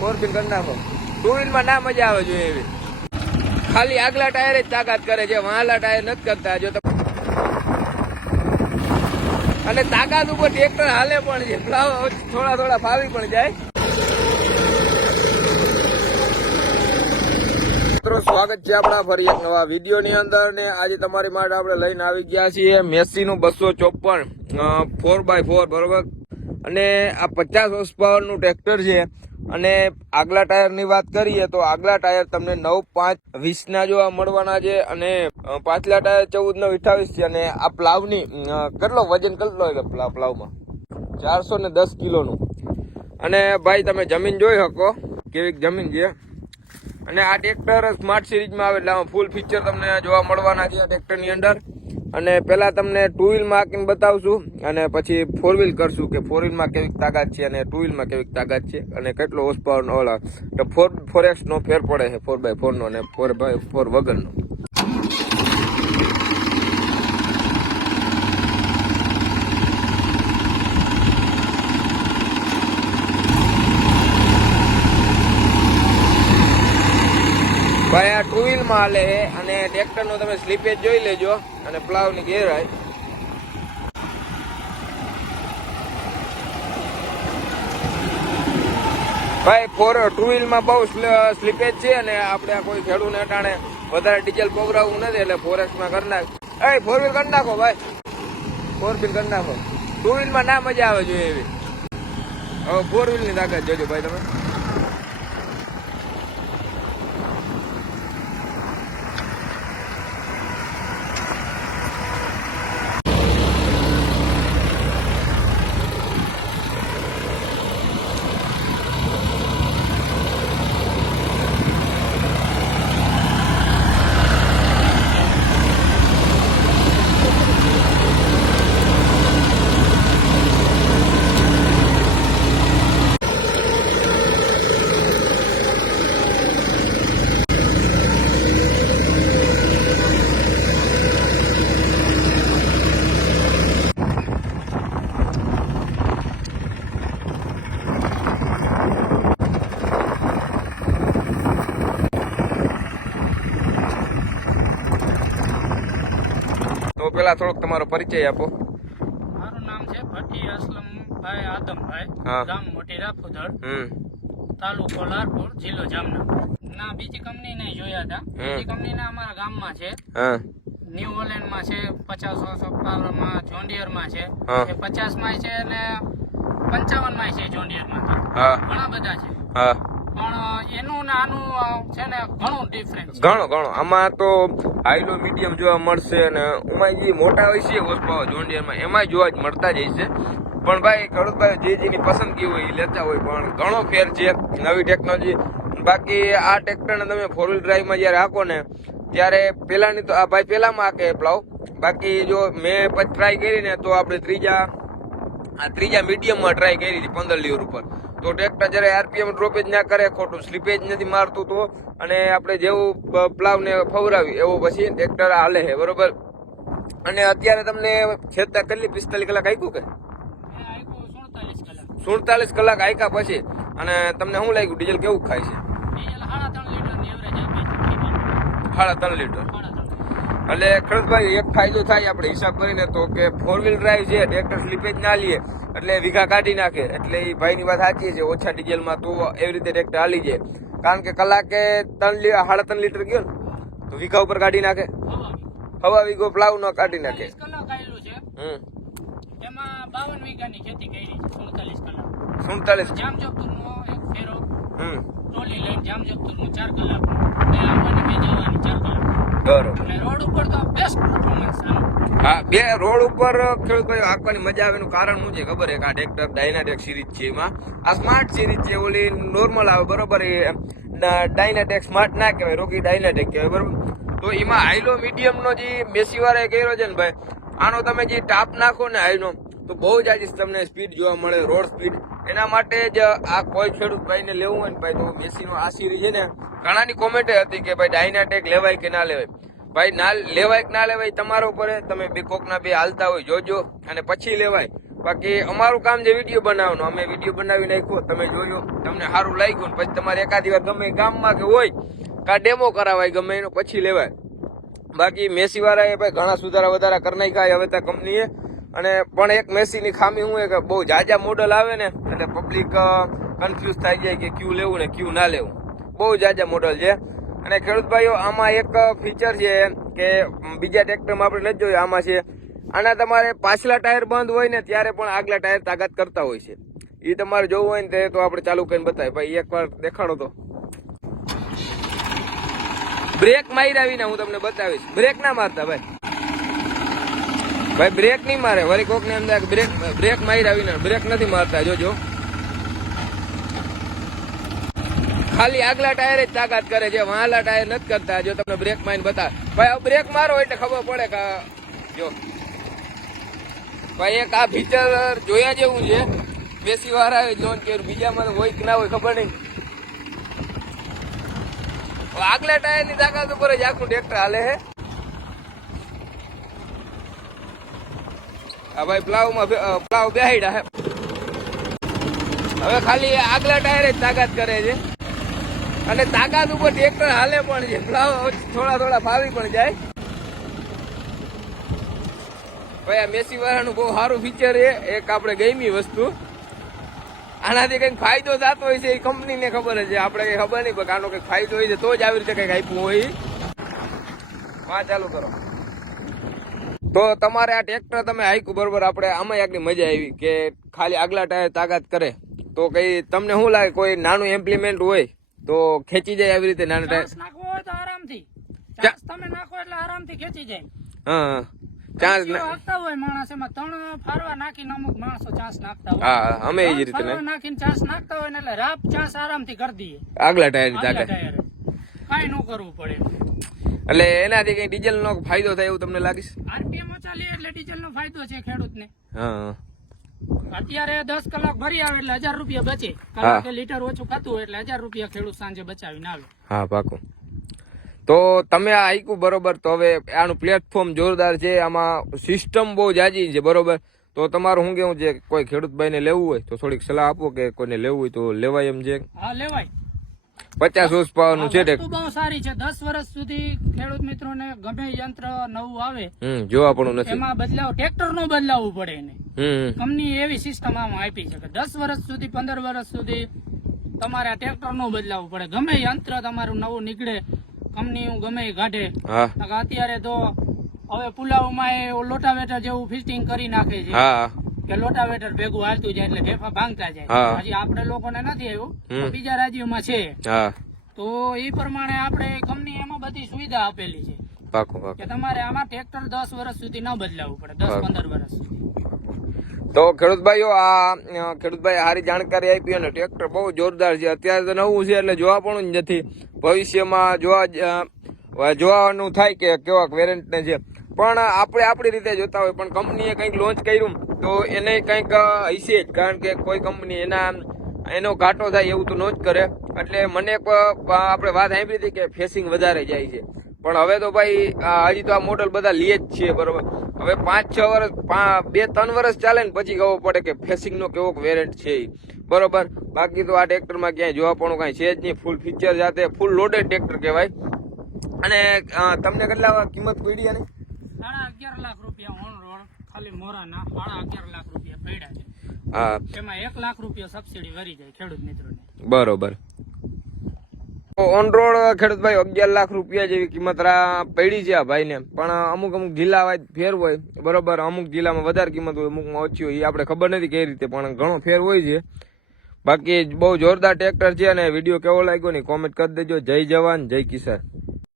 Four wheel કરી નાખો. Two વ્હીલમાં ના મજા આવે જોઈએ એવી. ખાલી આગલા ટાયર જ તાકાત કરે છે. વાહલા ટાયર નથી કરતા. જો અને તાકાત ઉપર ટ્રેક્ટર હાલે પણ છે. થોડા થોડા ફાવી પણ જાય. મિત્રો, સ્વાગત છે આપણા ફરી એક નવા વીડિયો ની અંદર ને આજે તમારી માટે આપણે લઈને આવી ગયા છીએ મેસી નું બસો ચોપન ફોર બાય ફોર બરોબર? અને આ પચાસ હોર્સ પાવરનું ટ્રેક્ટર છે. અને આગલા ટાયરની વાત કરીએ તો આગલા ટાયર તમને નવ પાંચ વીસ ના જોવા મળવાના છે અને પાછલા ટાયર ચૌદ નવ અઠાવીસ છે અને આ પ્લાવની કેટલો વજન કેટલો હોય પ્લાવ પ્લાવમાં? ચારસો ને દસ કિલોનું. અને ભાઈ તમે જમીન જોઈ શકો, કેવી જમીન છે. અને આ ટ્રેક્ટર સ્માર્ટ સિરીઝમાં આવે એટલે ફૂલ ફીચર તમને જોવા મળવાના છે ટ્રેક્ટરની અંદર. અને પહેલાં તમને ટુ વ્હીલમાં આંકીને બતાવશું? અને પછી ફોર વ્હીલ કરશું કે ફોર વ્હીલમાં કેવી તાકાત છે અને ટુ વ્હીલમાં કેવી તાકાત છે અને કેટલો હોર્સ પાવરનો ઓલા તો ફોર ફોર એક્સનો ફેર પડે છે ફોર બાય ફોરનો અને ફોર બાય ફોર વગરનો ભાઈ આ ટુ વ્હીલમાં હાલે છે અને ટ્રેક્ટરનો તમે સ્લીપેજ જોઈ લેજો અને પ્લાવની ગેરાય ભાઈ ફોર ટુ વ્હીલમાં બહુ સ્લીપેજ છે અને આપણે કોઈ ખેડૂને અટાણે વધારે ડીઝલ પવરાવવું નથી એટલે ફોર એક્સમાં કરી નાખ. એ ફોર વ્હીલ કરી નાખો ભાઈ. ફોર વ્હીલ કરી નાખો. ટુ વ્હીલમાં ના મજા આવે જોઈએ એવી. હવે ફોર વ્હીલની તાકાત જોજો ભાઈ તમે. તો પેલા થોડોક તમારો પરિચય આપો. મારું નામ છે ભટ્ટી અસલમભાઈ આદમભાઈ. ગામ મોટી રાફુદળ તાલુકો લાલપુર જિલ્લો જામનગર. ના બીજી કંપની નહીં જોયા હતા. બીજી કંપનીના અમારા ગામમાં છે. ન્યુ ઓલેન્ડમાં છે પચાસ વર્ષો માં જોન્ડિયરમાં છે. પચાસમાં છે અને પંચાવનમાં છે જોન્ડિયરમાં ઘણા બધા છે. હા. પણ એનું નાનું છે ને ઘણું ઘણો આમાં તો હાઈલો, મીડિયમ જોવા મળશે અને એમાં જે મોટા હોય છે હોર્સ પાવર જોન્ડિયરમાં એમાં જોવા જ મળતા જ છે. પણ ભાઈ ખેડૂતભાઈ જે જેની પસંદગી હોય એ લેતા હોય, પણ ઘણો ફેર છે નવી ટેકનોલોજી બાકી આ ટ્રેક્ટરને તમે ફોર વ્હીલ ડ્રાઈવમાં જ્યારે હાકો ને, ત્યારે પહેલાંની તો, આ ભાઈ પેલામાં હાકે પ્લાવ બાકી જો મેં પછી ટ્રાય કરી ને, તો આપણે ત્રીજા, આ ત્રીજા મીડિયમમાં ટ્રાય કરી હતી, પંદર લીવર ઉપર. તો ટ્રેક્ટર જ્યારે આરપીએમ ડ્રોપેજ ના કરે, ખોટું સ્લીપેજ નથી મારતું તો, અને આપણે જેવું પ્લાવને ફવરાવી એવું પછી ટ્રેક્ટર હાલે છે, બરોબર? અને અત્યારે તમને છેતા કેટલી? પિસ્તાલીસ કલાક આપ્યું કે? સુડતાલીસ કલાક આયકા પછી. અને તમને શું લાગ્યું? ડીઝલ કેવું ખાય છે? સાડા ત્રણ લીટર. એટલે ખરતભાઈ એક ફાયદો થાય આપણે હિસાબ કરીને તો કે ફોર વ્હીલ ડ્રાઈવ છે ટ્રેક્ટર સ્લીપેજ ના લઈએ એટલે વીઘા કાઢી નાખે. એટલે એ ભાઈની વાત સાચી છે ઓછા ડીઝલમાં તો એવી રીતે ટ્રેક્ટર હાલી જાય. કારણ કે કલાકે ત્રણ સાડા ત્રણ લીટર ગયો ને તો વીઘા ઉપર કાઢી નાખે. હવા વીઘો પ્લાવ ન કાઢી નાખે. હમ. એમાં બાવન વીઘાની ખેતી કરી સુડતાલીસ કલાક. સુડતાલીસ. જામજોધપુરનો એક ફેરો. હમ. ટ્રોલી લઈને જામજોધપુરનો ચાર કલાક ને આવવાની બે જવાની ચાર કલાક. બરોબર. રોડ ઉપર તો બેસ્ટ હા, બે રોડ ઉપર ખેડૂતભાઈ હાંકવાની મજા આવે એનું કારણ શું છે ખબર? છે કે આ ટ્રેક્ટર ડાયનાટેક સિરીઝ છે એમાં. આ સ્માર્ટ સિરીઝ છે, ઓલી નોર્મલ આવે, બરોબર? એ ડાયનાટેક સ્માર્ટ ના કહેવાય રોકી ડાયનાટેક કહેવાય, બરોબર? તો એમાં હાઈલો મીડિયમનો જે મેસી વાળાએ કર્યો છે ને ભાઈ, આનો તમે જે ટાપ નાખો ને હાઈનો તો બહુ જ આજે તમને સ્પીડ જોવા મળે રોડ સ્પીડ એના માટે જ આ કોઈ ખેડૂત ભાઈને લેવું હોય ને ભાઈ, તો મેસીનો આ સિરીઝ છે ને, ઘણાની કોમેન્ટ હતી કે ભાઈ ડાયનાટેક લેવાય કે ના લેવાય. ભાઈ, ના લેવાય કે ના લેવાય તમારા ઉપર તમે બે કોકના બે હાલતા હોય, જોજો અને પછી લેવાય. બાકી અમારું કામ જે વીડિયો બનાવવાનું. અમે વીડિયો બનાવી નાખ્યો, તમે જોયો. તમને સારું લાગ્યું ને પછી તમારે એકાદી વાર ગમે ગામમાં કે હોય, કા ડેમો કરાવાય, ગમે એનો પછી લેવાય. બાકી મેસી વાળાએ ભાઈ ઘણા સુધારા વધારા કરી નાખ્યા હવે ત્યાં કંપનીએ. અને પણ એક મેસીની ખામી હું છે કે બહુ જાજા મોડલ આવે ને, એટલે પબ્લિક કન્ફ્યુઝ થઈ જાય કે ક્યુ લેવું ને ક્યુ ના લેવું. બહુ જાજા મોડલ છે. અને ખેડૂત ભાઈઓ આમાં એક ફીચર છે કે બીજા ટ્રેક્ટરમાં આપણે નથી જોયું, આમાં છે. આના તમારે પાછલા ટાયર બંધ હોય ને ત્યારે પણ આગલા ટાયર તાકાત કરતા હોય છે. એ તમારે જોવું હોય ને તે આપણે ચાલુ કરીને બતાવીએ. ભાઈ એકવાર દેખાડો તો. બ્રેક મારી આવીને હું તમને બતાવીશ. બ્રેક ના મારતા, ભાઈ. ભાઈ બ્રેક નહીં મારે. વળી કોકની અંદર બ્રેક બ્રેક માર્યા વિના બ્રેક નથી મારતા. જોજો. ખાલી આગલા ટાયર જ તાકાત કરે છે. વાલા ટાયર નથી કરતા. જો તમને બ્રેક મારીને બતા ભાઈ બ્રેક મારો એટલે ખબર પડે કે જો. ભાઈ, એક આ ફીચર જોયા જેવું છે. બેસી વાર આવે લોન કે મને હોય કે ના હોય, ખબર નહીં. આગલા ટાયરની તાકાત ઉપર જ આખું ટ્રેક્ટર હાલે છે. આ ભાઈ પ્લાવમાં પ્લાવ બેહાડ્યા હવે ખાલી આગલા ટાયરે જ તાકાત કરે છે. અને તાકાત ઉપર ટ્રેક્ટર હાલે પણ છે. થોડા થોડા ફાવી પણ જાય. ભાઈ, આ મેસી વાળાનું બહુ સારું ફીચર છે. એક આપણે ગમી વસ્તુ. આનાથી કંઈક ફાયદો થતો હોય છે એ કંપનીને ખબર છે. આપણે કઈ ખબર નહીં, પણ આનો કંઈક ફાયદો હોય છે, તો જ આવી રીતે કંઈક આપ્યું હોય. હા ચાલુ કરો. તો તમારે આ ટ્રેક્ટર તમે હાઈકું બરોબર. આપણે આમાં એકની મજા આવી કે ખાલી આગલા ટાયર તાકાત કરે. તો કઈ તમને શું લાગે, કોઈ નાનું ઇમ્પ્લિમેન્ટ હોય? તો ખેંચી જાય આવી રીતે નાના ટાયર નાખવો હોય તો આરામથી. ચાન્સ તમે નાખો એટલે આરામથી ખેંચી જાય. હા ચાન્સ નાખતા હોય માણસ એમાં ત્રણ ફારવા નાખીને અમુક માણસો ચાન્સ નાખતા હોય. હા અમે એ જ રીતે નાખીને ચાન્સ નાખતા હોય ને એટલે રાપ ચાન્સ આરામથી કરી દઈએ. આગલા ટાયરની આગલા ટાયરે. ન કરવું પડે. એટલે એનાથી કઈ ડીઝલ નો ફાયદો થાય એવું તમને લાગે છે? આરપીએમ ઓછા લે એટલે ડીઝલ નો ફાયદો છે ખેડૂતને. ને હા. અત્યારે દસ કલાક ભરી આવે એટલે હજાર રૂપિયા બચે. કલાકે લીટર ઓછું ખાતું હોય એટલે હજાર રૂપિયા ખેડૂત સાંજે બચાવીને આવે. હા પાકું. તો તમે આ આઈકું બરોબર તો હવે આનું પ્લેટફોર્મ જોરદાર છે આમાં સિસ્ટમ બહુ જાજી છે બરોબર? તો તમારું શું કેવું છે? કોઈ ખેડૂત ભાઈને લેવું હોય તો થોડીક સલાહ આપો કે કોઈને લેવું હોય તો લેવાય એમ છે? હા લેવાય. પચાસ પાવરનું છે વસ્તુ બહુ સારી છે. દસ વર્ષ સુધી ખેડૂત મિત્રોને ગમે યંત્ર નવું આવે હમ જોવા પણ નથી. એમાં બદલાવ ટ્રેક્ટરનું બદલાવવું પડે એને. કંપની એવી સિસ્ટમ આમાં આપી છે કે દસ વર્ષ સુધી પંદર વર્ષ સુધી તમારે આ ટ્રેક્ટરનું બદલાવવું પડે. ગમે યંત્ર તમારું નવું નીકળે કંપની ગમે કાઢે. અત્યારે તો હવે પુલાવમાં એ લોટાવેટર જેવું ફિટિંગ કરી નાખે છે. કે લોટાવેટર ભેગું હાલતું જાય એટલે ભેફા ભાંગતા જાય. હજી આપણે લોકોને નથી આવ્યું બીજા રાજ્યોમાં છે. તો એ પ્રમાણે આપણે કંપની એમાં બધી સુવિધા આપેલી છે. કે તમારે આમાં ટ્રેક્ટર દસ વર્ષ સુધી ન બદલાવવું પડે દસ પંદર વર્ષ સુધી. તો ખેડૂતભાઈઓ આ ખેડૂતભાઈ ખેડૂત સારી જાણકારી આપી અને ટ્રેક્ટર બહુ જોરદાર છે. અત્યારે તો નવું છે એટલે જોવા પણ નથી. ભવિષ્યમાં જોવા જ, જોવાનું થાય કે કેવા વેરિયન્ટ ને છે. પણ આપણે આપણી રીતે જોતા હોય પણ કંપનીએ કંઈક લોન્ચ કર્યું તો એને કંઈક હશે જ, કારણ કે કોઈ કંપની એના, એનો ઘાટો થાય એવું તો ન જ કરે. એટલે મને આપણે વાત સાંભળી હતી કે ફેસિંગ વધારે જાય છે. પણ હવે તો ભાઈ હજી તો આ મોડલ બધા લે જ છે, બરોબર. હવે પાંચ છ વર્ષ બે ત્રણ વર્ષ ચાલે ને પછી ખબર પડે કે ફેસિંગનો કેવો વેરિયન્ટ છે. બરોબર? બાકી તો આ ટ્રેક્ટરમાં ક્યાંય જોવા પણ કાંઈ છે જ નહીં. ફૂલ ફીચર જાતે ફૂલ લોડેડ ટ્રેક્ટર કહેવાય. અને તમને કેટલા કિંમત પડી આની સાડા અગિયાર લાખ રૂપિયા ઓન રોડ ખાલી મોરાના સાડા અગિયાર લાખ રૂપિયા પડ્યા છે. હા. એમાં એક લાખ રૂપિયા સબસિડી વરી જાય ખેડૂત મિત્રોને. બરોબર. ઓન રોડ ખેડૂત ભાઈ અગિયાર લાખ રૂપિયા જેવી કિંમત પડી છે આ ભાઈને. પણ અમુક અમુક જિલ્લા વાઇઝ ફેર હોય. બરોબર અમુક જિલ્લામાં વધારે કિંમત હોય અમુકમાં ઓછી હોય એ આપણે ખબર નથી કઈ રીતે પણ ઘણો ફેર હોય છે. બાકી બહુ જોરદાર ટ્રેક્ટર છે અને વીડિયો કેવો લાગ્યો ને કોમેન્ટ કરી દેજો. જય જવાન જય કિસાન.